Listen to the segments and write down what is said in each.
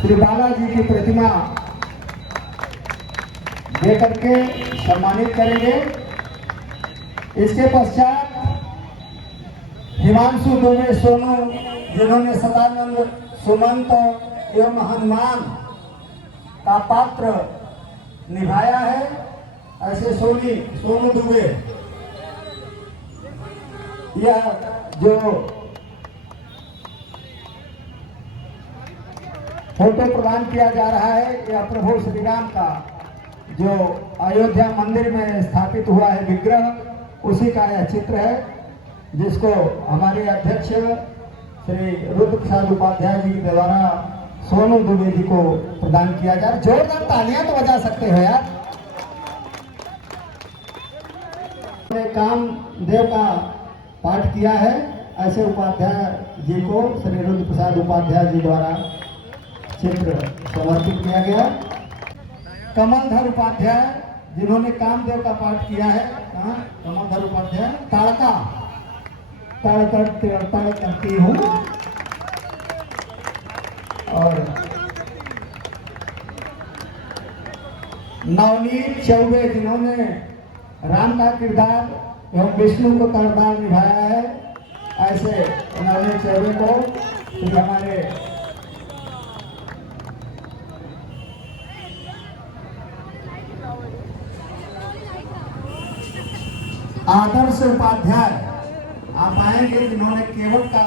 श्री बालाजी की प्रतिमा दे करके सम्मानित करेंगे। इसके पश्चात हिमांशु दुबे सोनू, जिन्होंने सदानंद सुमंत एवं हनुमान का पात्र निभाया है, ऐसे सोनू दुबे, यह जो फोटो प्रदान किया जा रहा है, यह प्रभु श्री राम का जो अयोध्या मंदिर में स्थापित हुआ है विग्रह, उसी का यह चित्र है, जिसको हमारे अध्यक्ष श्री रुद्र प्रसाद उपाध्याय जी के द्वारा सोनू दुबे जी को प्रदान किया जा रहा है। जोरदार तालियां तो बजा सकते हो यार। कामदेव का पाठ किया है, ऐसे उपाध्याय जी को श्री रुद्र प्रसाद उपाध्याय जी द्वारा चित्र समर्पित किया गया। कमलधर उपाध्याय, जिन्होंने कामदेव का पाठ किया है, कहाँ कमलधर उपाध्याय, ताड़का तड़ करती हूँ, और नवनीत चौबे, जिन्होंने राम का किरदार एवं विष्णु को किरदार निभाया है, ऐसे नवनीत चौबे को हमारे आदर्श उपाध्याय आप आएंगे, जिन्होंने केवट का,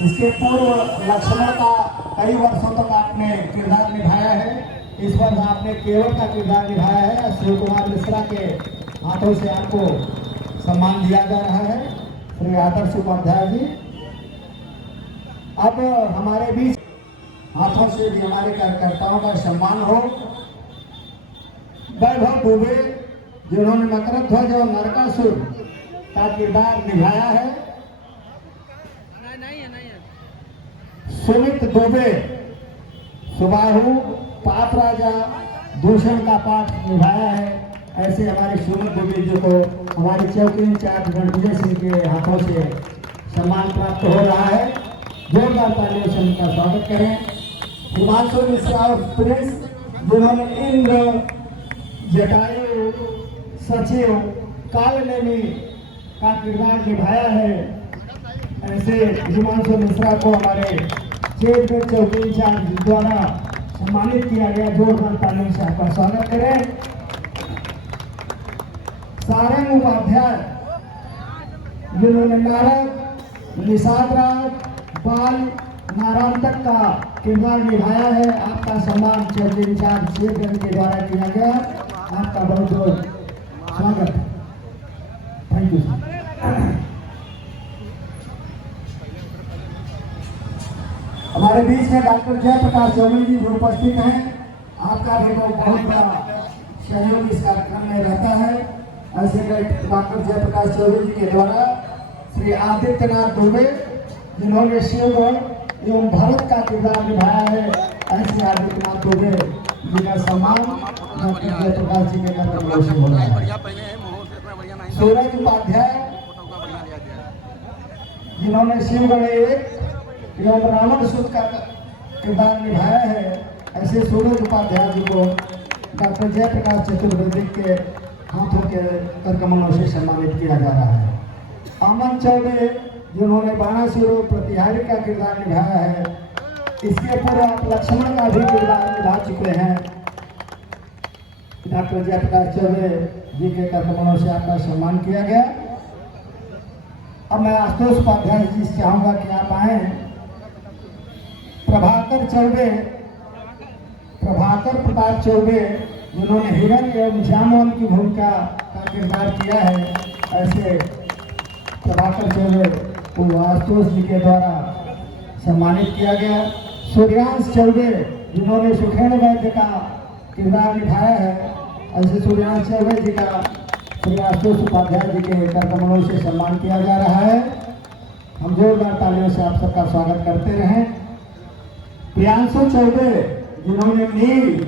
इसके पूर्व लक्ष्मण का कई वर्षों तक आपने किरदार निभाया है, इस वर्ष आपने केवट का किरदार निभाया है। शिव कुमार मिश्रा के हाथों से आपको सम्मान दिया जा रहा है, श्री आदर्श उपाध्याय जी। अब हमारे बीच हाथों से भी हमारे कार्यकर्ताओं का सम्मान हो। वैभव दुबे, जिन्होंने मकरध्वज और नरकासुर का किरदार निभाया है। सुमित दुबे, सुबाहु, पाप राजा, दूषण का पाठ निभाया है, ऐसे हमारे सुमित दुबे जी को हमारे चौकी इंचार्ज रणविजय सिंह के हाथों से सम्मान प्राप्त हो रहा है। जोरदार तालियों से उनका स्वागत करें। हिमांशु मिश्रा और प्रिंस, जिन्होंने इंद्र, जटायु, सचिव, कालनेमी का किरदार निभाया है, ऐसे हिमांशु मिश्रा को हमारे चेयरमैन चौकी इंचार्ज द्वारा सम्मानित किया गया। जोरदार तालियों से आपका स्वागत करें। सारंग उपाध्याय, जिन्होंने नारद, निषाद राज, बाल, नारायण तक का किरदार निभाया है, आपका सम्मान चौकी इंचार्ज चेयरमैन के द्वारा किया गया। आपका बहुत बहुत स्वागत। Thank you sir. हमारे बीच में डॉक्टर जयप्रकाश चौबे जी जो उपस्थित हैं, आपका भी बहुत बड़ा सहयोग इस कार्यक्रम में रहता है। ऐसे डॉक्टर जयप्रकाश चौबे जी के द्वारा श्री आदित्यनाथ दुबे, जिन्होंने शिवगढ़ एवं भरत का किरदार निभाया है, ऐसे आदित्यनाथ दुबे जी का सम्मान डॉक्टर जयप्रकाश जी के कर्तव्यों से हो रहा है। सूरज उपाध्याय, जिन्होंने शिवगढ़ एक एवं रावण सूत का किरदार निभाया है, ऐसे सूरज उपाध्याय जी को डॉक्टर जयप्रकाश चतुर्वेदी के हाथों के करकमलों से सम्मानित किया जा रहा है। अमन चौबे, जिन्होंने बाणासुर प्रतिहारी का किरदार निभाया है, इसके पूर्व आप लक्ष्मण का भी किरदार निभा चुके हैं। डॉक्टर जयप्रकाश चौबे जी के करकमलों से आपका सम्मान किया गया। अब मैं आशुतोष उपाध्याय जी से चाहूंगा कि आप आए। प्रभाकर प्रताप चौबे, जिन्होंने हिरण एवं जामवन की भूमिका का किरदार किया है, ऐसे प्रभाकर चौबे को आशुतोष जी के द्वारा सम्मानित किया गया। सूर्यांश चौबे, जिन्होंने सुखेन वैद्य का किरदार निभाया है, ऐसे सूर्यांश चौबे जी का श्री आशुतोष उपाध्याय जी के करकमलों से सम्मान किया जा रहा है। हम जोरदार तालियों से आप सबका स्वागत करते रहें। प्रियांशु चौबे, जिन्होंने नील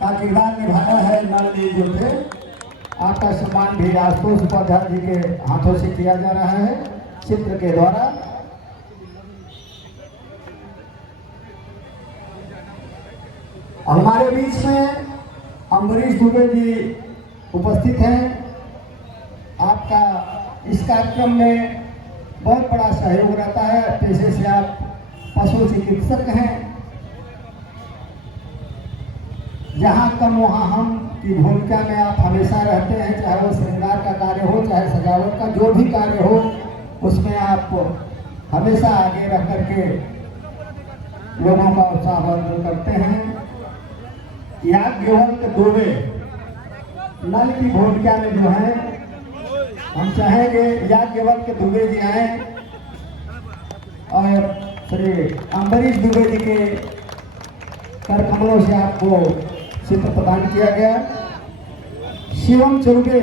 का किरदार निभाया है, नल नील जो थे, आपका सम्मान भी आशुतोष उपाध्याय जी के हाथों से किया जा रहा है चित्र के द्वारा। हमारे बीच में अम्बरीश दुबे जी उपस्थित हैं। आपका इस कार्यक्रम में बहुत बड़ा सहयोग रहता है। पेशे से आप पशु चिकित्सक हैं। जहाँ कम वहाँ हम की भूमिका में आप हमेशा रहते हैं, चाहे वो श्रृंगार का कार्य हो, चाहे सजावट का जो भी कार्य हो, उसमें आप हमेशा आगे रह करके लोगों का उत्साहवर्धन करते हैं। याज्ञवल्क्य दुबे नल की भूमिका में जो है, हम चाहेंगे याज्ञवल्क्य दुबे जी आए और श्री अम्बरीश दुबे जी के कर कमलों से आपको चित्र प्रदान किया गया। शिवम चौबे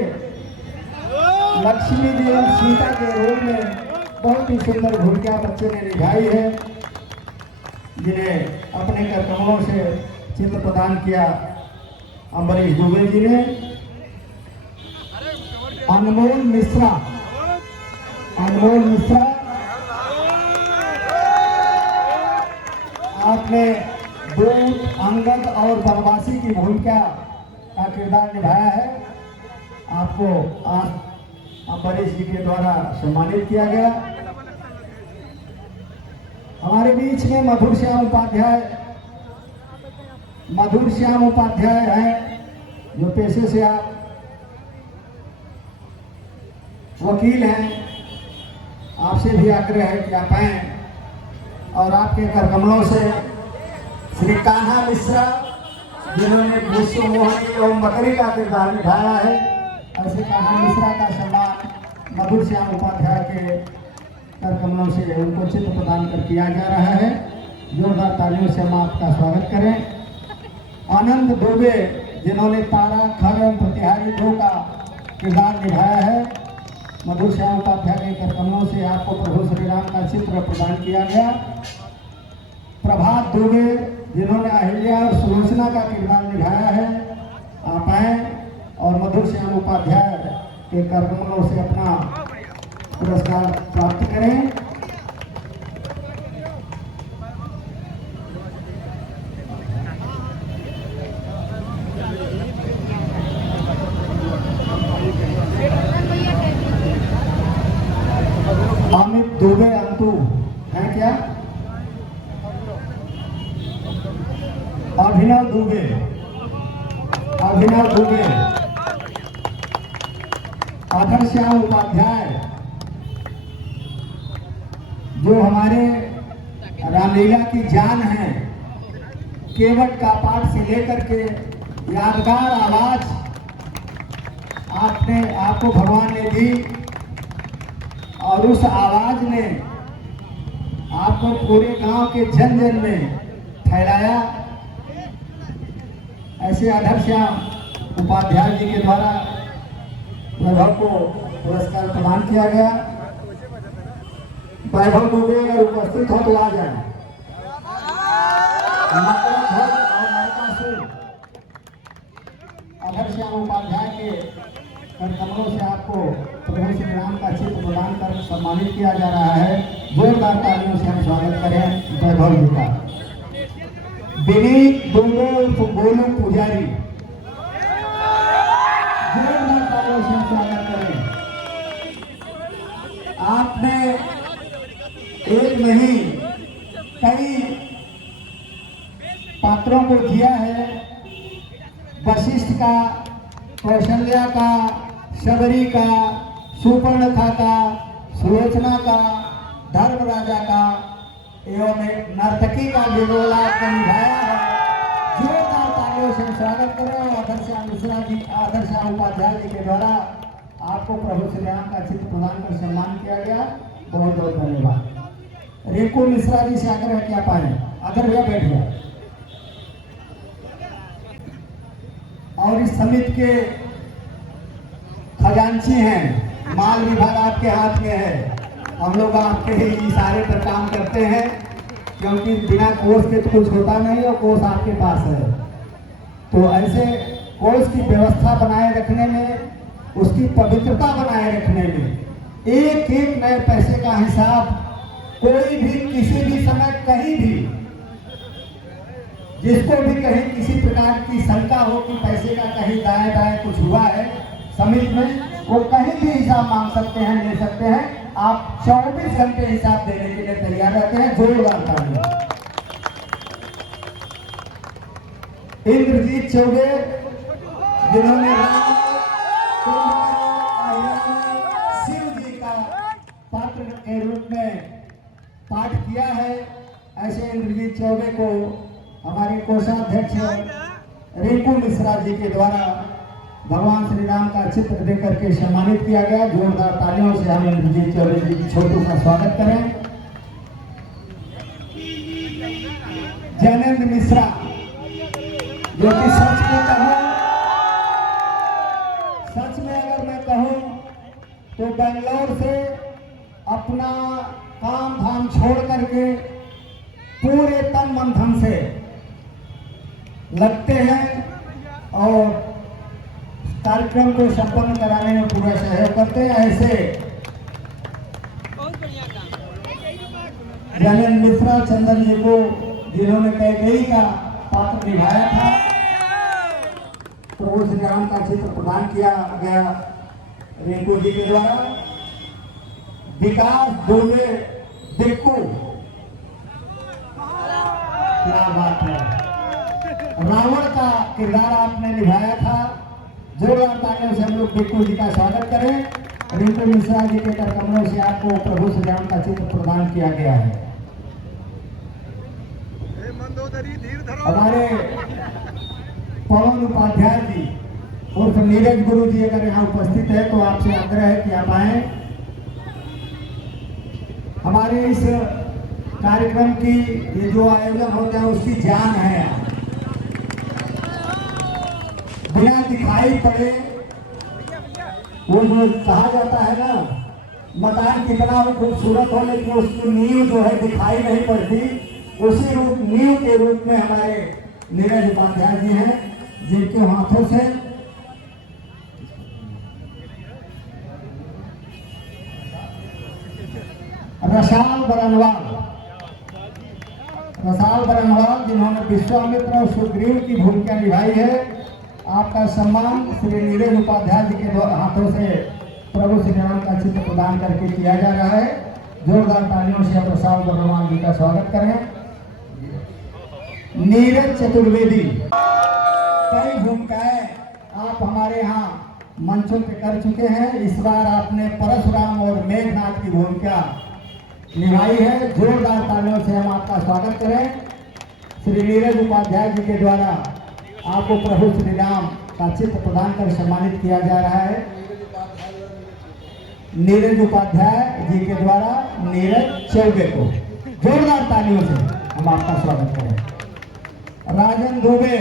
लक्ष्मी जी और सीता के रोल में बहुत ही सुंदर भूमिका बच्चे ने निभाई है, जिन्हें अपने कर कमलों से चित्र प्रदान किया अम्बरीश दुबे जी ने। अनमोल मिश्रा आपने दूत, अंगद और बनवासी की भूमिका का किरदार निभाया है। आपको आज अम्बरीश जी के द्वारा सम्मानित किया गया। हमारे बीच में मधुर श्याम उपाध्याय हैं, जो पेशे से आप वकील हैं। आपसे भी आग्रह है कि आप आएं और आपके कर कमलों से श्री कान्हा मिश्रा, जिन्होंने विश्व मोहनी एवं बकरी का किरदार निभाया है, ऐसे कान्हा मिश्रा का सम्मान मधुर श्याम उपाध्याय के कर कमलों से उनको चित्र प्रदान कर किया जा रहा है। जोरदार तालियों से हम आपका स्वागत करें। आनंद दुबे, जिन्होंने तारा, खर एवं प्रतिहारी 2 का किरदार निभाया है, मधुर श्याम उपाध्याय के कर कमलों से आपको प्रभु श्री राम का चित्र प्रदान किया गया। प्रभात दुबे, जिन्होंने अहिल्या और सुलोचना का किरदार निभाया है, आप आए और मधुर श्याम उपाध्याय के कर कमलों से अपना पुरस्कार प्राप्त करें। अमित दुबे अंतु है क्या? अभिनव दुबे आदर श्याम उपाध्याय, जो हमारे रामलीला की जान है। केवट का पाठ से लेकर के यादगार आवाज आपको भगवान ने दी और उस आवाज ने आपको पूरे गांव के जन जन में फैलाया। ऐसे आदर श्याम उपाध्याय जी के द्वारा वैभव को पुरस्कार प्रदान किया गया। वैभव दुबे अगर उपस्थित हो तो आ जाए। आदर श्याम उपाध्याय के कर कमलों से आपको प्रभु श्री राम का चित्र प्रदान कर सम्मानित किया जा रहा है। जोरदार तालियों से हम स्वागत करें वैभव जी का। विनीत दुबे उर्फ गोलू पुजारी, जोरदार तालियों से हम स्वागत करें। आपने एक नहीं कई पात्रों को किया है। वशिष्ठ का, कौशल्या का, शबरी का, सुपर्णखा का, सुलोचना का, धर्मराजा का एवं एक नर्तकी का भी रोल आपने निभाया है। जोरदार तालियों से स्वागत करें। आदर श्याम मिश्रा जी, आदर श्याम उपाध्याय जी के द्वारा आपको प्रभु श्री राम का चित्र प्रदान कर सम्मान किया गया। बहुत बहुत धन्यवाद। रिंकू मिश्रा जी से आग्रह किया पाए, अगर भैया बैठ गया। और इस समिति के खजांची हैं, माल विभाग आपके हाथ में है। हम लोग आपके ही इशारे पर काम करते हैं, क्योंकि बिना कोष के तो कुछ होता नहीं और कोष आपके पास है। तो ऐसे कोष की व्यवस्था बनाए रखने में, उसकी पवित्रता बनाए रखने में, एक एक नए पैसे का हिसाब कोई भी किसी भी समय कहीं भी जिसको भी कहीं किसी प्रकार की शंका हो कि पैसे का कहीं दाएं बाएं कुछ हुआ है समिति में, वो कहीं भी हिसाब मांग सकते हैं, ले सकते हैं। आप 24 घंटे हिसाब देने के लिए तैयार रहते हैं। जोरदार तालियां। इंद्रजीत चौबे जिन्होंने शिव जी का पात्र के रूप में पाठ किया है, ऐसे इंद्रजीत चौबे को हमारे कोषाध्यक्ष रिंकू मिश्रा जी के द्वारा भगवान श्री राम का चित्र देकर के सम्मानित किया गया। जोरदार तालियों से हम इंद्रजीत चौबे जी की छोटू का स्वागत करें। जैनेन्द्र मिश्रा, जो कि सच में अगर मैं कहूं तो बेंगलोर से अपना काम धाम छोड़ करके पूरे तन मन धन से लगते हैं और कार्यक्रम को संपन्न कराने में पूरा सहयोग करते हैं। ऐसे जैनेन्द्र मिश्रा चंदन जी को, जिन्होंने कैकेयी का पात्र निभाया था, प्रभु श्री राम का चित्र प्रदान किया गया रिंकू जी के द्वारा। विकास दुबे दिक्कू, क्या बात है, रावण का किरदार आपने निभाया था। जोरदार तालियों से हम लोग दिक्कू जी का स्वागत करें। रिंकू मिश्रा जी के कर कमलों से आपको प्रभु श्री राम का चित्र प्रदान किया गया है। हमारे पवन उपाध्याय जी और नीरज गुरु जी अगर यहाँ उपस्थित है तो आपसे आग्रह है कि आप आए। हमारे इस कार्यक्रम की ये जो आयोजन होता है उसकी जान है। बिना दिखाई पड़े, वो जो कहा जाता है ना, मकान कितना भी खूबसूरत हो लेकिन उसकी नींव जो है दिखाई नहीं पड़ती, उसी रूप नींव के रूप में हमारे नीरज उपाध्याय जी हैं, जिनके हाथों से रसाल बरनवाल जिन्होंने विश्वामित्र और सुग्रीव की भूमिका निभाई है, आपका सम्मान श्री नीरज उपाध्याय जी के हाथों से प्रभु श्री राम का चित्र प्रदान करके किया जा रहा है। जोरदार तालियों से रसाल बरनवाल जी का स्वागत करें। नीरज चतुर्वेदी, कई भूमिकाएं आप हमारे यहाँ मंचों पे कर चुके हैं। इस बार आपने परशुराम और मेघनाथ की भूमिका निभाई है। जोरदार तालियों से हम आपका स्वागत करें। श्री नीरज उपाध्याय जी के द्वारा आपको प्रभु श्री राम का चित्र प्रदान कर सम्मानित किया जा रहा है। नीरज उपाध्याय जी के द्वारा नीरज चौबे को जोरदार तालियों से हम आपका स्वागत करें। राजन दुबे,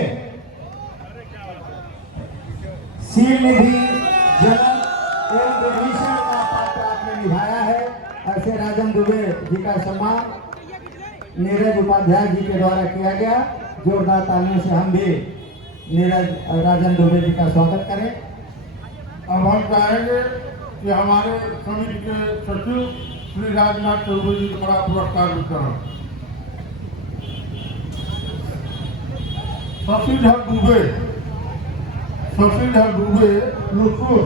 शील निधि जनक एवं विभीषण का पात्र आपने निभाया है। ऐसे राजन दुबे जी का सम्मान नीरज उपाध्याय जी के द्वारा किया गया। जोरदार तालियों से हम भी राजन दुबे जी का स्वागत करें। अब हम चाहेंगे कि हमारे समिति के सचिव श्री राजनाथ चौबे जी को बड़ा पुरस्कार वितरण। शशिधर दुबे लुत्फुर,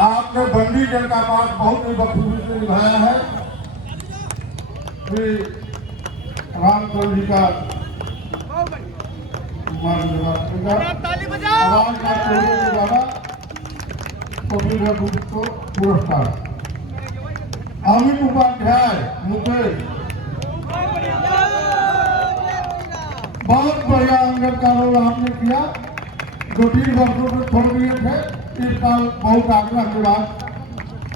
आपने बंदी जन का पाठ बहुत ही बखूबी से निभाया है। श्री रामचंद्र जी का को पुरस्कार। अमित उपाध्याय मुकेश, बहुत बढ़िया अंगद का रोल आपने किया। 2-3 वर्षों से छोड़ दिए थे, इस साल बहुत आग्रह के बाद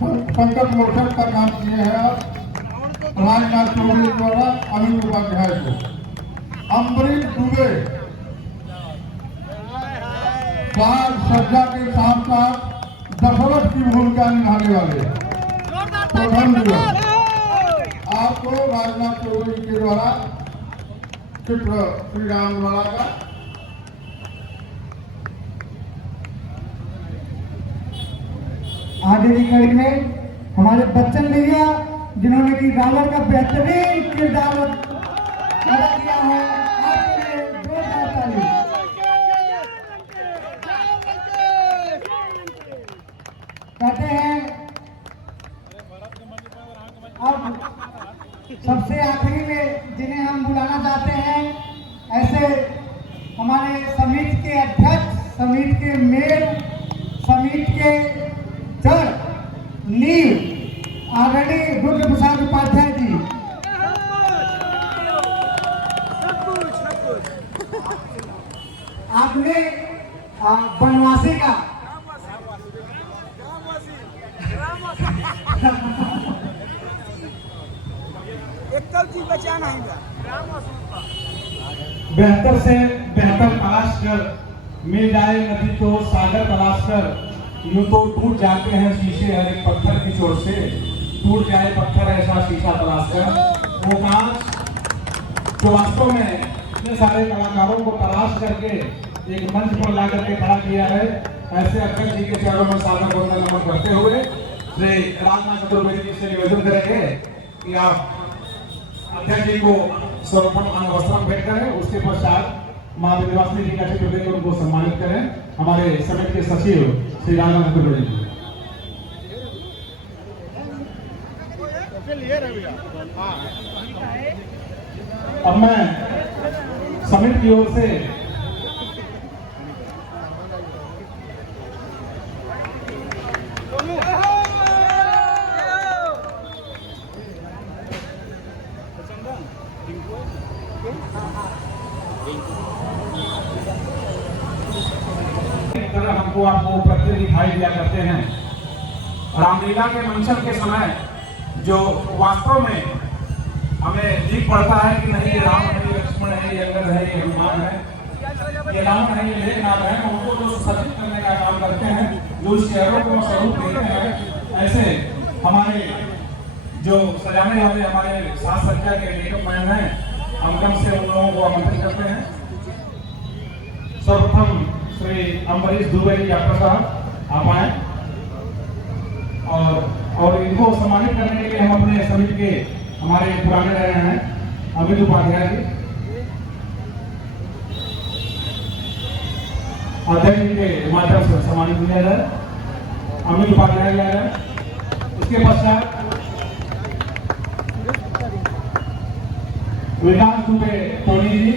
पंकज मोर्चल का काम किए हैं आप। राजनाथ चौबे द्वारा अमित उपाध्याय को। अम्बरीश दुबे, साज सज्जा के साथ साथ दशरथ की भूमिका निभाने वाले प्रथम दिवस आपको राजनाथ चौबे के द्वारा चित्र श्री राम वाला का आगे की कड़ी में हमारे बच्चन भैया, जिन्होंने की रावण का बेहतरीन किरदार खड़ा किया है, आपके लिए जोरदार ताली। कहते हैं अब सबसे आखिरी में जिन्हें हम बुलाना चाहते हैं, ऐसे हमारे समिति के अध्यक्ष, समिति के मेयर, समिति के जड़ नींव आदरणीय रुद्र प्रसाद उपाध्याय जी। आपने बनवासी का बेहतर से बेहतर तलाश कर, मिल जाए नदी तो सागर तलाश कर। यूं तो टूट जाते हैं शीशे हर एक पत्थर की चोट से, टूट जाए पत्थर ऐसा शीशा तलाश कर। वो कांच जो वास्तव में इतने सारे कलाकारों को तलाश करके एक मंच पर ला करके खड़ा किया है, ऐसे अध्यक्ष जी के चरणों में सादर वंदन नमन करते हुए श्री राजनाथ चतुर्वेदी जी से निवेदन करेंगे कि आप अध्यक्ष जी को सर्वप्रथम अनवस्त्रम भेंट करें, उसके पश्चात मां विंध्यवासिनी जी का चित्र देकर उनको सम्मानित करें। हमारे समिति के सचिव श्री राजनाथ चतुर्वेदी जी। अब मैं समिति की ओर से हमको आपको प्रत्येक दिखाई दिया करते हैं। रामलीला के मंचन के समय जो वास्तव में हमें दिख पड़ता है कि नहीं, ये राम है, ये लक्ष्मण है, ये अंगद है, ये हनुमान है, ये राम है, ये मेघनाथ है, उनको जो सचित करने का काम करते हैं, जो शहरों को स्वरूप देते हैं, ऐसे हमारे जो सजाने वाले हमारे साज सज्जा के मेकअप मैन हैं, हम कम से उन लोगों को आमंत्रित करते हैं। सर्वप्रथम श्री अम्बरीश दुबे जी डॉक्टर साहब आप आए और इनको सम्मानित करने के लिए हम अपने समिति के हमारे पुराने रहे हैं अमित उपाध्याय जी, अध्यक्ष जी के माध्यम से सम्मानित किया जाए। अमित उपाध्याय जी आ जाए। इसके पश्चात विकास दुबे टोनी जी,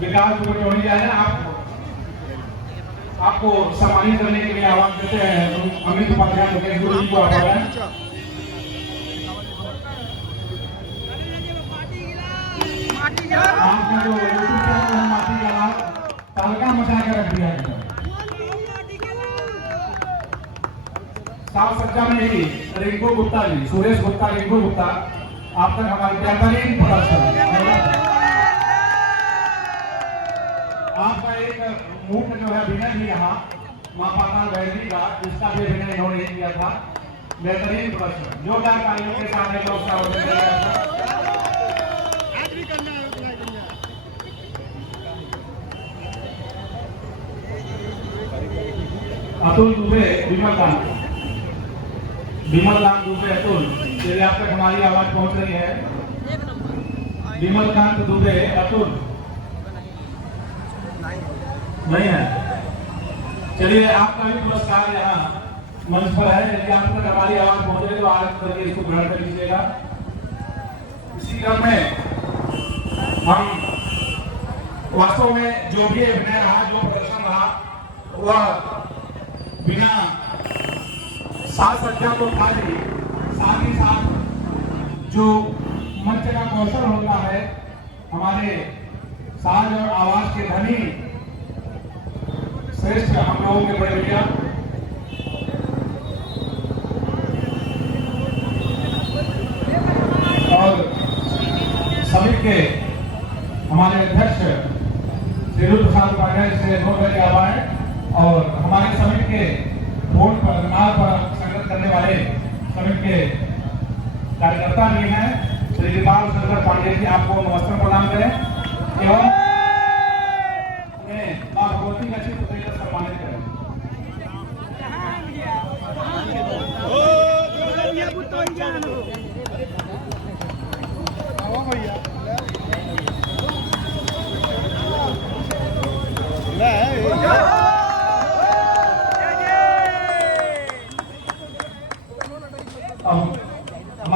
विकास दुबे टोनी जी आए। आपको सम्मानित करने के लिए आह्वान करते हैं अमित उपाध्याय मुकेश गुरु जी को। आह्वान आपका जो यूट्यूब चैनल है माटी का तहलका मचा के रख दिया है। साफ सज्जा में ही रिंकू गुप्ता जी, सुरेश गुप्ता, रिंकू गुप्ता, आप तक हमारे बेहतरीन प्रदर्शन। आपका एक मूर्त जो है अभिनय भी यहाँ माँ पाताल बैरवी का, इसका भी अभिनय इन्होंने किया था। बेहतरीन प्रदर्शन, जोरदार तालियों के साथ एक उसका अभिनय किया था। अतुल दुबे, विमल कांत दुबे, अतुल, यदि आप तक हमारी आवाज पहुंच रही है। विमल कांत दुबे, अतुल नहीं है। चलिए, आपका भी पुरस्कार यहाँ मंच पर है। यदि आप तक हमारी आवाज पहुंच रही तो आज करके इसको ग्रहण कर लीजिएगा। इसी क्रम में हम वास्तव में जो भी अभिनय रहा, जो प्रदर्शन रहा, वह बिना साज सज्जा तो था ही, साथ ही साथ जो मंच का कौशल होता है, हमारे साज और आवाज के धनी श्रेष्ठ हम लोगों के बड़े भैया और समिति के हमारे अध्यक्ष श्री रुद्र प्रसाद उपाध्याय से बहुत बड़े आभार है। और हमारे समिति के बोर्ड पर नाम पर संगत करने वाले समिति के कार्यकर्ता भी हैं, श्री कृपाल शंकर पांडे जी, आपको नमस्कार प्रदान करें एवं उन्हें मां भगवती का चित्र देकर सम्मानित करें।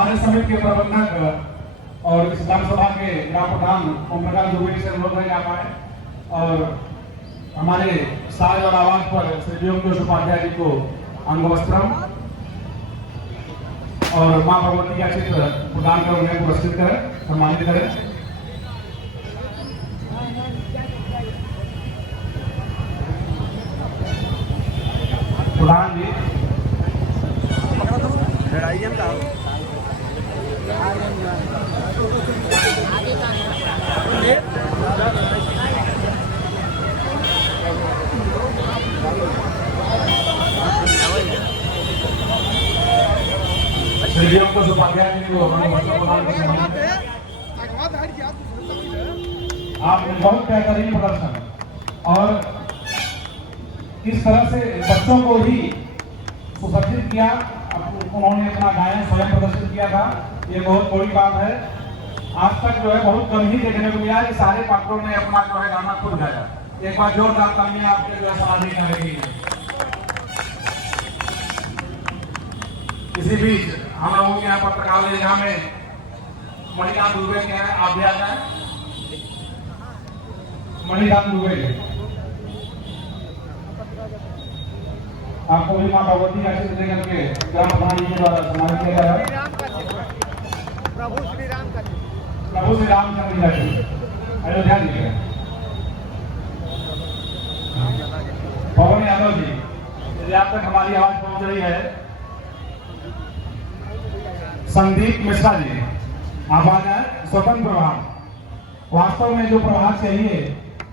हमारे समिति के प्रबंधक और इस ग्राम सभा के ग्राम प्रधान ओम प्रकाश दुबे से अनुरोध है आप आए और हमारे साज और आवाज पर श्री योगेश उपाध्याय जी को अंगवस्त्रम और मां भगवती का चित्र प्रदान कर उन्हें पुरस्कृत करें, सम्मानित करें। प्रधान जी श्री योगेश उपाध्याय जी को आपने बहुत बेहतरीन प्रदर्शन और किस तरह से बच्चों को ही सुसज्जित किया, उन्होंने अपना गायन स्वयं प्रदर्शित किया था, ये बहुत बड़ी बात है। आज तक जो है बहुत कम ही देखने को मिला कि सारे पात्रों ने अपना जो है गाना खुद गाया। एक बार जोरदार तालियां आपके जो है समाधि करेगी। इसी बीच हम लोगों के यहाँ पत्रकार जहाँ में मणिकांत दुबे के हैं, आप भी आ जाए। मणिकांत दुबे आपको भी मां भगवती का चित्र देकर के ग्राम प्रधान जी के द्वारा सम्मानित किया गया है। प्रभु श्री रामचंद्र जी अयोध्या जी के पवन यादव जी, यदि आप तक हमारी आवाज पहुंच रही है। संदीप मिश्रा जी, आवाज है स्वतंत्र प्रभाव। वास्तव में जो प्रभाव चाहिए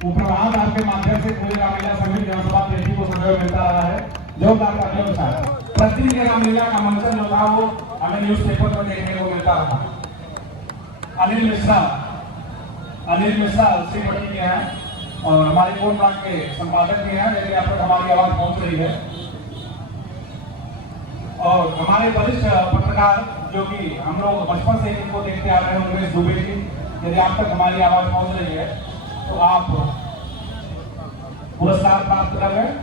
वो प्रभाव आपके माध्यम से पूरी रामलीला समिति जनसभा पेटी को सदैव मिलता रहा है। जोरदार तालियों के साथ प्रतिदिन रामलीला का मंचन जो था वो हमें न्यूज़पेपर पर देखने को मिलता रहा। अनिल मिश्रा श्रीमती के हैं और हमारे कोट ब्लॉक के संपादक भी हैं, लेकिन आप तक हमारी आवाज पहुंच रही है। और हमारे वरिष्ठ पत्रकार जो कि हम लोग बचपन से इनको देखते आ रहे हैं, उमेश दुबे जी, यदि आप तक हमारी आवाज पहुंच रही है तो आप पुरस्कार प्राप्त कर रहे हैं,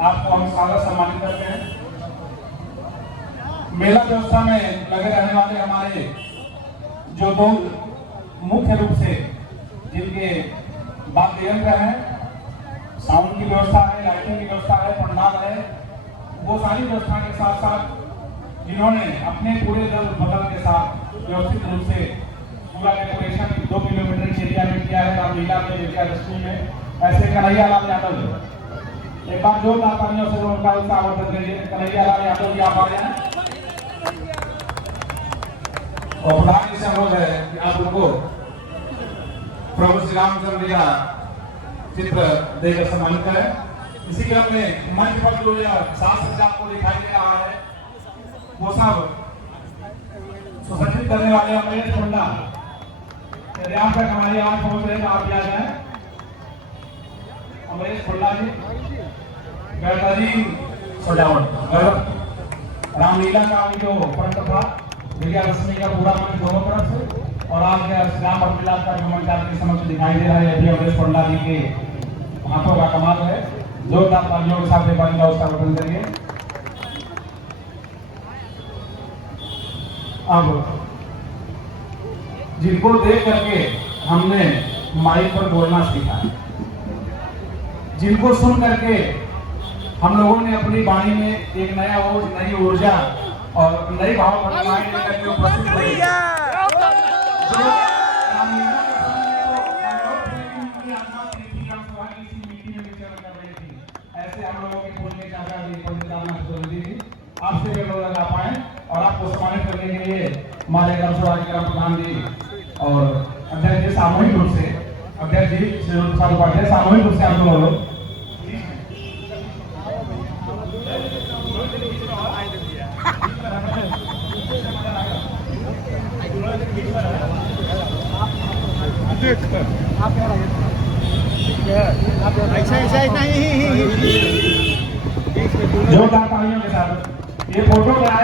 आपको हम सादर सम्मानित करते हैं। मेला व्यवस्था में लगे रहने वाले हमारे जो दो मुख्य रूप से जिनके वाद्य यंत्र हैं, साउंड की व्यवस्था है, लाइटिंग की व्यवस्था है, पंडाल है, वो सारी व्यवस्था के साथ साथ जिन्होंने अपने पूरे दल बदल के साथ व्यवस्थित रूप से पूरा डेकोरेशन 2 किलोमीटर के एरिया में किया है रामलीला में, विजयादशमी में, ऐसे कन्हैया लाल यादव। एक बार जोरदार तालियों से उनका स्वागत करिए। कन्हैया लाल यादव जी आप आ रहे हैं और प्रधान जी से अनुरोध है कि आप उनको प्रभु श्री रामचंद्र जी का चित्र देकर सम्मानित करें। इसी क्रम में मंच पर जो साज सज्जा आपको दिखाई दे रहा है वो सब सुसज्जित करने वाले अमरेश मुंडा, यदि आप तक हमारी आवाज पहुंच रही है तो आप भी आ जाए। अमरेश मुंडा जी बेहतरीन सजावट रामलीला का जो फ्रंट था, विजयादशमी का पूरा मंच दोनों तरफ से और आज राम रामलीला का जो मंच आपके समक्ष दिखाई दे रहा है, यदि अमरेश मुंडा जी के हाथों का कमाल है। जोरदार तालियों के साथ का उसका गठन करिए। अब जिनको देख करके हमने माइक पर बोलना सीखा है, जिनको सुन करके हम लोगों ने अपनी वाणी में एक नया ओज, नई ऊर्जा और नई भाव भावनाएं लेकर के उपस्थित हुए। ऐसे हम लोगों के बोलने का आपसे भी अनुरोध आ पाए और आपको सम्मानित करने के लिए हमारे ग्राम सभा के ग्राम प्रधान जी और अध्यक्ष जी सामूहिक रूप से, अध्यक्ष जी श्री प्रसाद उपाध्याय सामूहिक रूप से आप लोग जोरदार तालियों के साथ ये फोटो क्या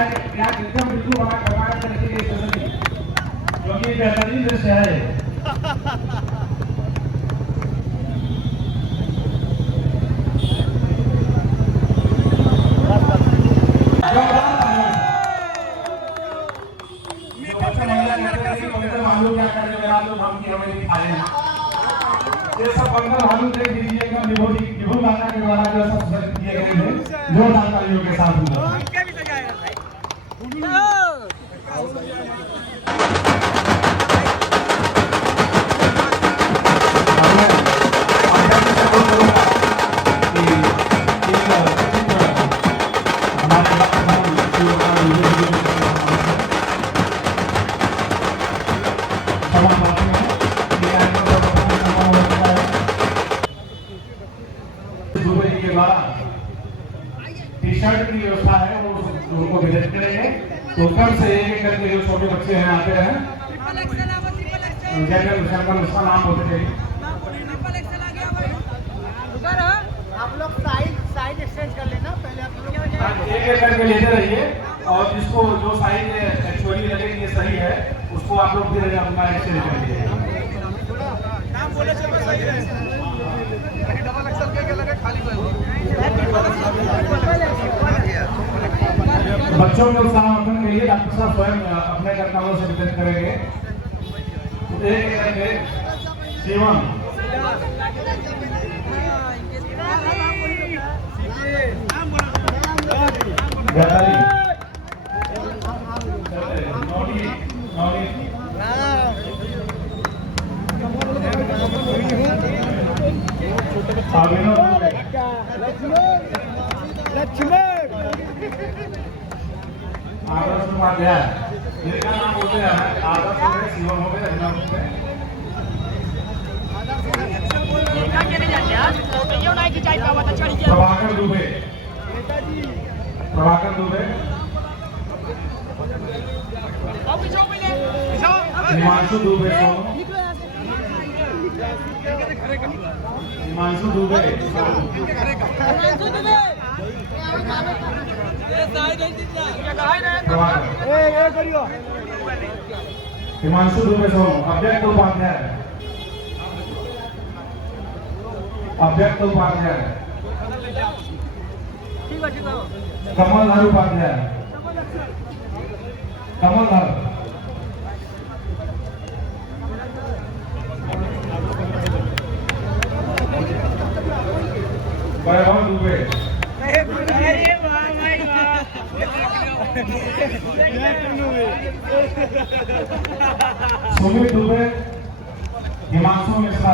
एकदम बिल्कुल बड़ा कमाल करके क्योंकि बेहतरीन दृश्य है। जोरदार तालियों के साथ उनका के द्वारा टी शर्ट की व्यवस्था है वो उनको विजिट करेंगे। तो कल से एक एक करके जो छोटे बच्चे हैं आते हैं उसका नाम होते थे। आप लोग साइड एक्सचेंज कर लेना पहले आप लोग एक एक करके लेते रहिए और जिसको जो साइज एक्चुअली लगेगी सही है उसको आप लोग फिर अपना एक्सचेंज कर लीजिए। नाम बोले से बस सही है डबल एक्सल के लगे खाली बच्चों के उत्साहवर्धन के लिए डॉक्टर साहब स्वयं अपने कर्तव्यों से वितरित करेंगे। एक करके जीवन आदर्श उपाध्याय जिनका नाम बोलते हैं आदर्श हो गए, शिवम हो गए, अभिनव हो गए। प्रभाकर दुबे हिमांशु दुबे हिमांशु दुबे हिमांशु दुबे सोनू अव्यक्त उपाध्याय कमलधर उपाध्याय कमलधर वैभव दुबे सुमित दुबे हिमांशु मिश्रा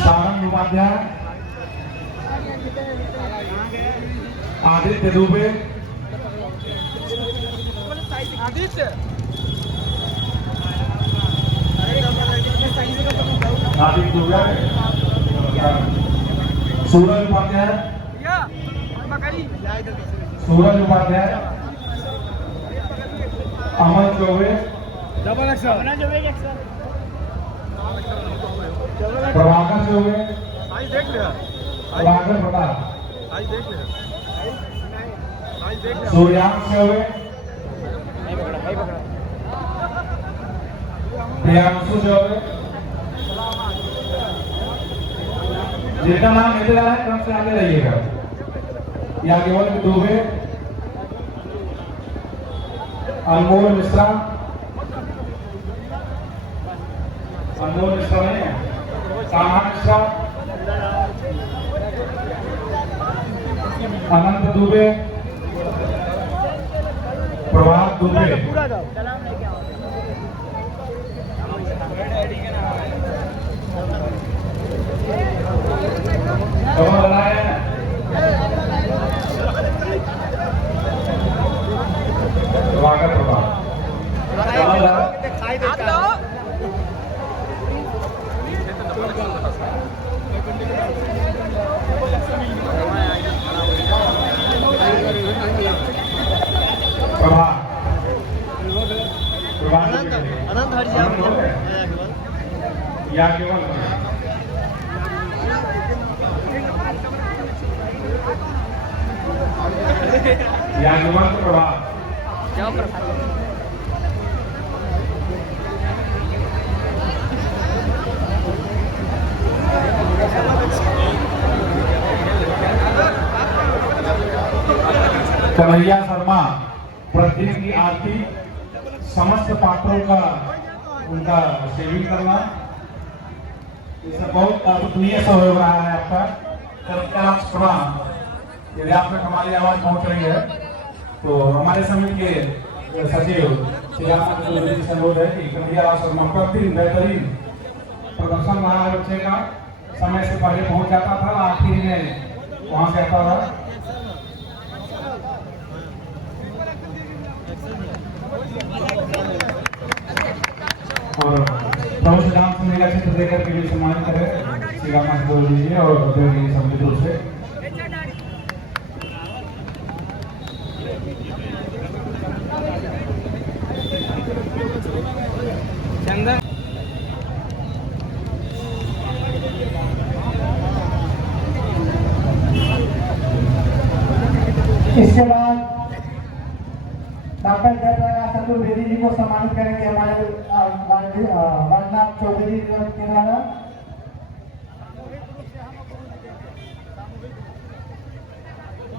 सारंग उपाध्याय आदित्य दुबे आदित्य दुबे सूरज उपाध्याय अमन चौबे प्रभाकर चौबे प्रभाकर प्रताप सूर्यांश चौबे प्रियांशु चौबे। जिनका नाम लेते जा रहा है क्रम से आगे रहिएगा। याज्ञवल दुबे अनमोल मिश्रा नहीं है कान्हा मिश्रा अनंत दुबे प्रभात दुबे स्वागत प्रभात अनंत हरिया या केवल याज्ञवल्क्य प्रभात कन्हैया शर्मा प्रतिदिन की आरती समस्त पात्रों का उनका सेविंग करना इसमें बहुत अद्वितीय सहयोग रहा है आपका। क्षमा, यदि आप तक हमारी आवाज पहुंच रही है तो हमारे समिति के सचिव श्री चौधरी से अनुरोध है कि कन्हैया लाल शर्मा बेहतरीन प्रदर्शन रहा है बच्चे का। समय से पहले पहुंच जाता था, आखिर में वहां से आता था। और प्रभु श्री राम मेला क्षेत्र देकर के लिए सम्मानित करें श्री राम बोल दीजिए और समिति रूप से इसके बाद डॉक्टर जयप्रकाश चतुर्वेदी जी को सम्मानित करेंगे हमारे राजनाथ चौधरी के द्वारा।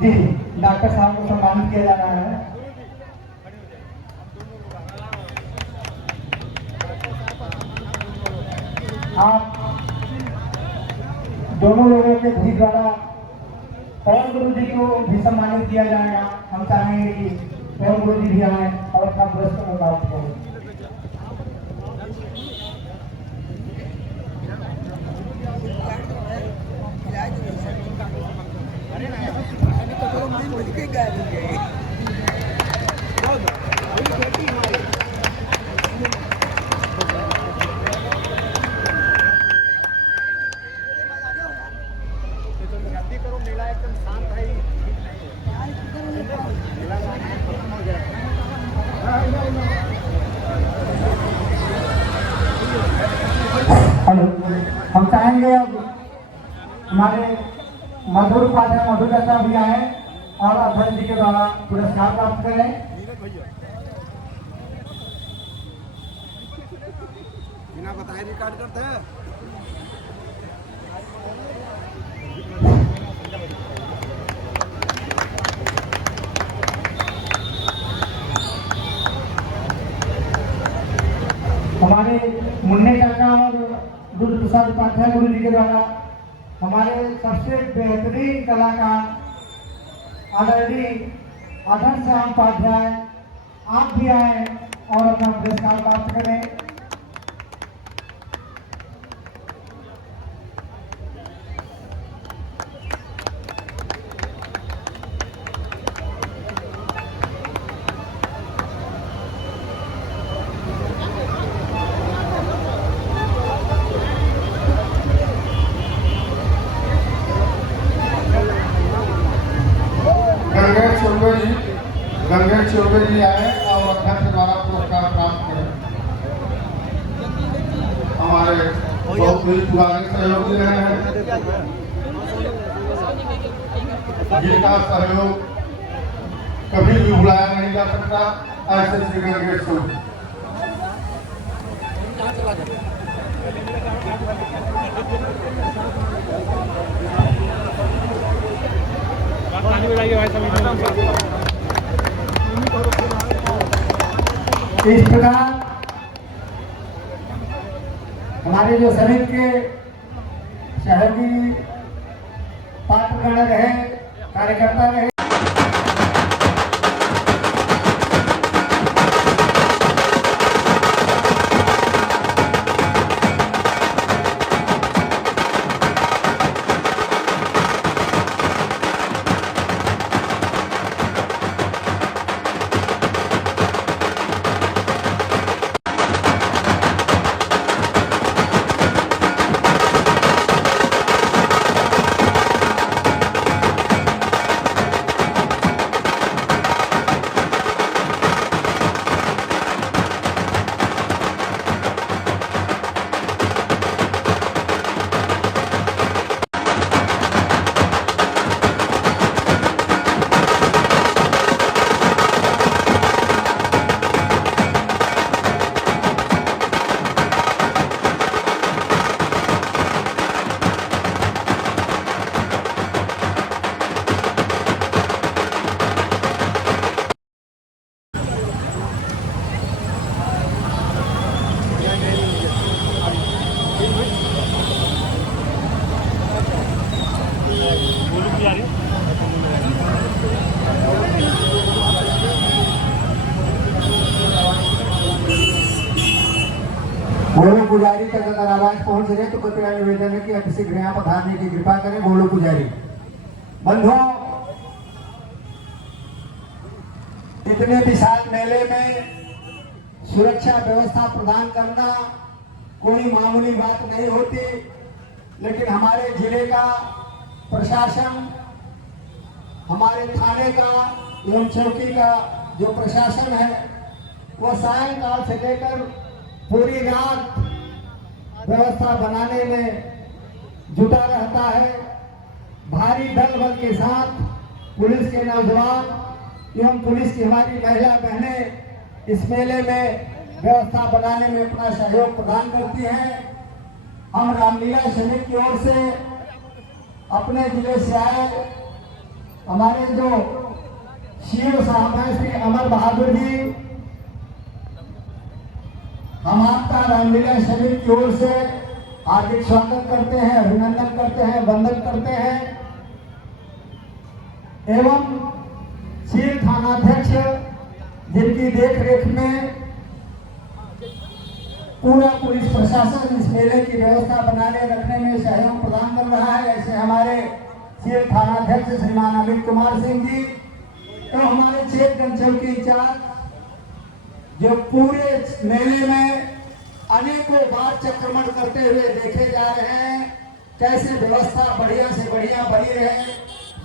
जी डॉक्टर साहब को सम्मानित किया जा रहा है। आप दोनों लोगों के भी द्वारा पवन गुरु जी को भी सम्मानित किया जाएगा। हम चाहेंगे कि पवन गुरु जी भी आए और अपना पुरस्कार प्राप्त करें। हेलो, हम चाहेंगे अब हमारे मधुर उपाध्याय मधुर दत्ता भी आए और अध्यक्ष जी के द्वारा पुरस्कार प्राप्त करें। बिना बताए रिकॉर्ड करते हैं। हमारे मुन्ने काका और रुद्र प्रसाद उपाध्याय गुरु जी के द्वारा हमारे सबसे बेहतरीन कलाकार आदरणीय अधन श्याम उपाध्याय आप भी आए और अपना पुरस्कार प्राप्त करें। गंगेश चौबे जी आए और अध्यक्ष द्वारा पुरस्कार प्राप्त करें। हमारे बहुत ही पुराने सहयोगी रहे हैं, जिनका सहयोग कभी भी भुलाया नहीं जा सकता, ऐसे श्री गंगेश चौबे। इस प्रकार हमारे जो समिति के सहयोगी पात्रगण रहे, कार्यकर्ता रहे, पुजारी तक अगर आवाज पहुंच रही है तो कृपया निवेदन है कि किसी गृह पधारने की कृपा करें। गोलू पुजारी। बंधुओं, इतने विशाल मेले में सुरक्षा व्यवस्था प्रदान करना कोई मामूली बात नहीं होती, लेकिन हमारे जिले का प्रशासन, हमारे थाने का एवं चौकी का जो प्रशासन है वो सायंकाल से लेकर पूरी रात व्यवस्था बनाने में जुटा रहता है। भारी दल बल के साथ पुलिस के नौजवान एवं पुलिस की हमारी महिला बहनें इस मेले में व्यवस्था बनाने में अपना सहयोग प्रदान करती हैं। हम रामलीला समिति की ओर से अपने जिले से आए हमारे जो सीओ साहब हैं श्री अमर बहादुर जी, हम आपका रामलीला समिति की ओर से हार्दिक स्वागत करते हैं, अभिनंदन करते हैं, वंदन करते हैं। एवं सील थानाध्यक्ष जिनकी देखरेख में पूरा पुलिस प्रशासन इस मेले की व्यवस्था बनाने रखने में सहयोग प्रदान कर रहा है, ऐसे हमारे सील थानाध्यक्ष श्रीमान अमित कुमार सिंह जी तो हमारे क्षेत्र चौकी इंचार्ज जो पूरे मेले में अनेकों बार चक्रमण करते हुए देखे जा रहे हैं, कैसे व्यवस्था बढ़िया से बढ़िया बनी रहे,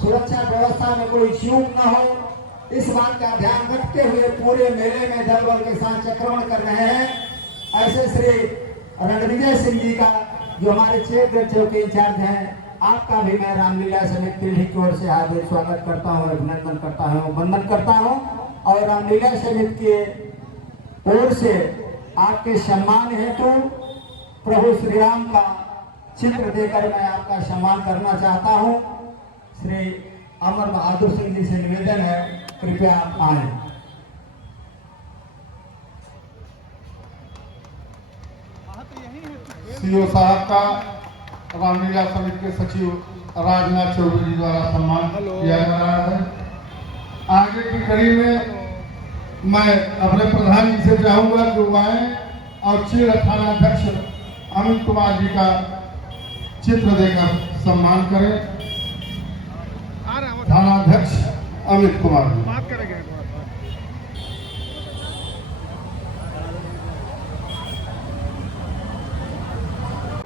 सुरक्षा व्यवस्था में कोई चूक न हो, इस बात का ध्यान रखते हुए पूरे मेले में दल बल के साथ चक्रमण कर रहे हैं। ऐसे श्री रणविजय सिंह जी का जो हमारे क्षेत्र चौकी इंचार्ज हैं, आपका भी मैं रामलीला समिति पीढ़ी की ओर से हार्दिक स्वागत करता हूँ, अभिनंदन करता हूँ, वंदन करता हूँ। और रामलीला समिति के ओर से आपके सम्मान हेतु प्रभु श्री राम का चित्र देकर मैं आपका सम्मान करना चाहता हूँ। श्री अमर बहादुर सिंह जी से निवेदन है, कृपया आप आए। सीओ साहब का रामलीला समिति के सचिव राजनाथ चौधरी जी द्वारा सम्मान किया जा रहा है। आगे की कड़ी में मैं अपने प्रधान जी से चाहूंगा कि वो आए और चीड़ थानाध्यक्ष अमित कुमार जी का चित्र देकर सम्मान करें। थानाध्यक्ष अमित कुमार जी बात करेंगे।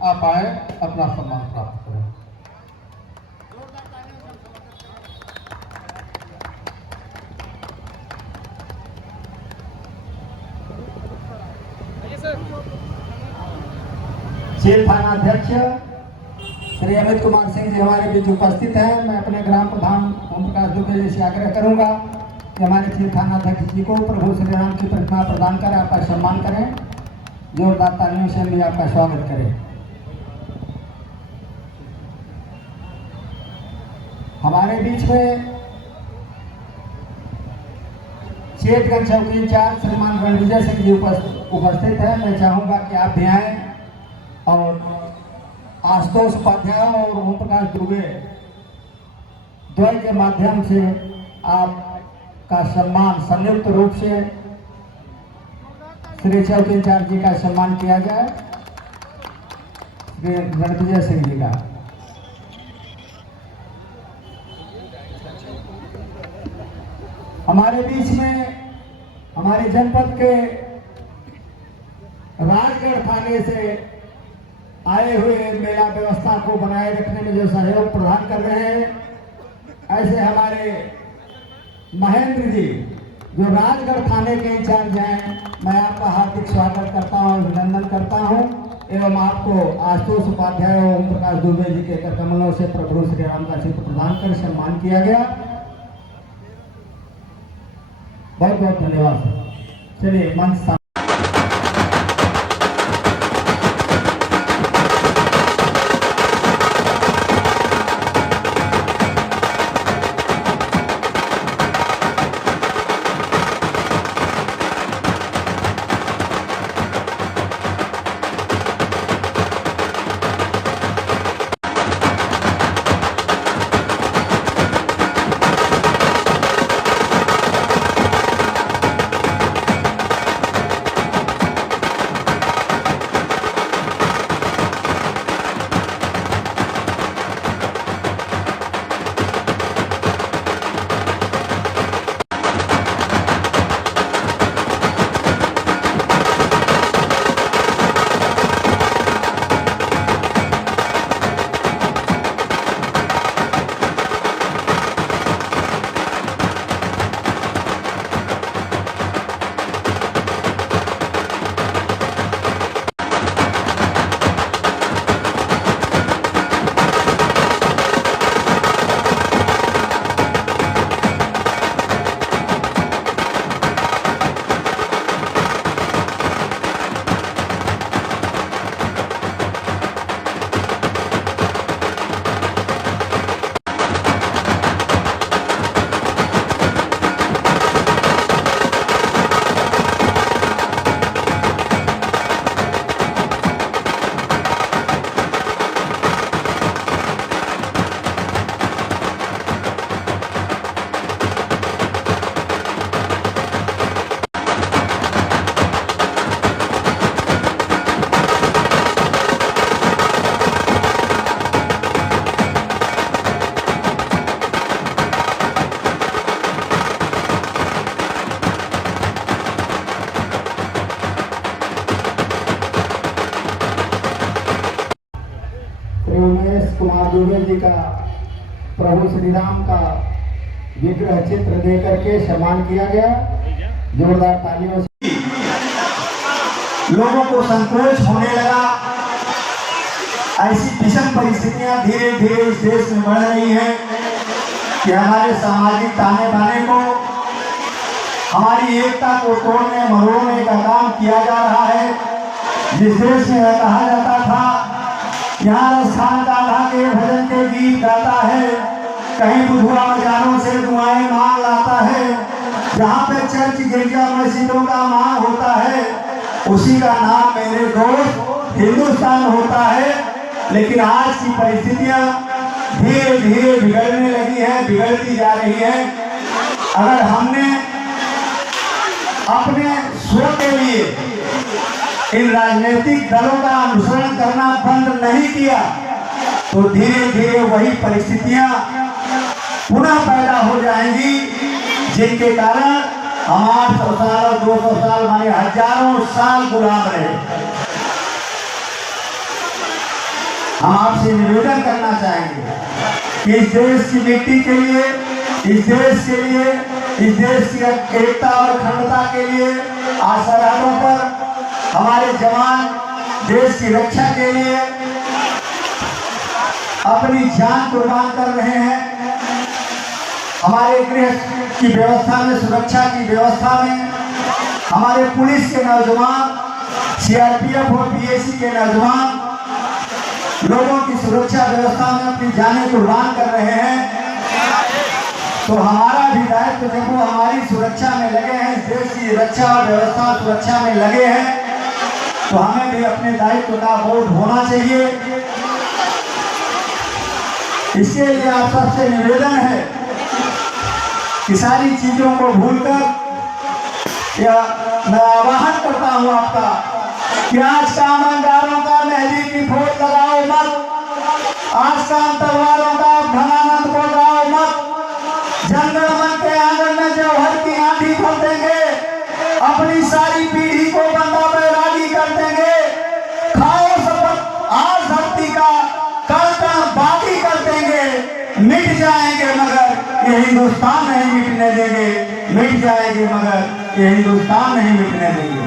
आप आए, अपना सम्मान प्राप्त करें। सील थानाध्यक्ष श्री अमित कुमार सिंह जी हमारे बीच उपस्थित हैं। मैं अपने ग्राम प्रधान ओम प्रकाश दुबे जी से आग्रह करूंगा कि हमारे सील थानाध्यक्ष जी को प्रभु श्री राम की प्रतिमा प्रदान करें, आपका सम्मान करें, जोरदार तालियों से भी आपका स्वागत करें। हमारे बीच में क्षेत्र चौकी इंचार्ज श्रीमान रणविजय सिंह जी उपस्थित हैं। मैं चाहूंगा कि आप भी आए और आशुतोष उपाध्याय और ओम प्रकाश दुबे द्वय के माध्यम से आपका सम्मान संयुक्त रूप से श्री चौकी इंचार्ज जी का सम्मान किया जाए, श्री रणविजय सिंह जी का। हमारे बीच में हमारे जनपद के राजगढ़ थाने से आए हुए मेला व्यवस्था को बनाए रखने में जो सहयोग प्रदान कर रहे हैं, ऐसे हमारे महेंद्र जी जो राजगढ़ थाने के इंचार्ज हैं, मैं आपका हार्दिक स्वागत करता हूं, अभिनंदन करता हूं। एवं आपको आशुतोष उपाध्याय और ओम प्रकाश दुबे जी के कर कमलों से प्रभु श्री राम का चित्र प्रदान कर सम्मान किया गया। बहुत बहुत धन्यवाद। चलिए मंच श्री उमेश कुमार दुबे जी का प्रभु श्री राम का विग्रह चित्र दे करके सम्मान किया गया। जोरदार तालियों से लोगों को संकोच होने लगा। ऐसी विषम परिस्थितियां धीरे धीरे इस देश में बढ़ रही हैं कि हमारे सामाजिक ताने बाने को, हमारी एकता को तोड़ने मरोड़ने का काम किया जा रहा है। जिस देश में कहा जाता था यहाँ राजस्थान का आधा के भजन के गीत गाता है, कहीं बुधुआ मजारों से दुआएं मांग लाता है, जहाँ पे चर्च गिरजा मस्जिदों का मांग होता है, उसी का नाम मेरे दोस्त हिंदुस्तान होता है। लेकिन आज की परिस्थितियां धीरे धीरे बिगड़ने लगी हैं, बिगड़ती जा रही है। अगर हमने अपने स्व के लिए इन राजनीतिक दलों का अनुसरण करना बंद नहीं किया तो धीरे धीरे वही परिस्थितियां पुनः पैदा हो जाएंगी, जिनके कारण हम 800 साल और 200 साल माने हजारों साल गुलाम रहे। हम आपसे निवेदन करना चाहेंगे कि इस देश की मिट्टी के लिए, इस देश के लिए, इस देश की एकता और अखंडता के लिए आज सरहदों पर हमारे जवान देश की रक्षा के लिए अपनी जान कुर्बान कर रहे हैं। हमारे गृह की व्यवस्था में, सुरक्षा की व्यवस्था में हमारे पुलिस के नौजवान, सीआरपीएफ और बीएससी के नौजवान लोगों की सुरक्षा व्यवस्था में अपनी जानें कुर्बान कर रहे हैं। तो हमारा भी दायित्व, जब वो हमारी सुरक्षा में लगे हैं, इस देश की रक्षा और व्यवस्था सुरक्षा में लगे हैं, तो हमें भी अपने दायित्व का बोध होना चाहिए। इसके लिए आप सबसे निवेदन है कि सारी चीजों को भूलकर, या मैं आह्वान करता हूं आपका कि आज काम अंगारों का मेहंदी की फोट लगाओ मत, आज काम तलवारों का धनानंद को गाओ मत। जनगण मन के आंगन में जौहर की आंधी भर देंगे, अपनी सारी पीढ़ी को बंदा बैरागी कर देंगे। खाओ शपथ आज धरती का, कल का बाकी कर देंगे। मिट जाएंगे मगर ये हिंदुस्तान नहीं मिटने देंगे, मिट जाएंगे मगर ये हिंदुस्तान नहीं मिटने देंगे।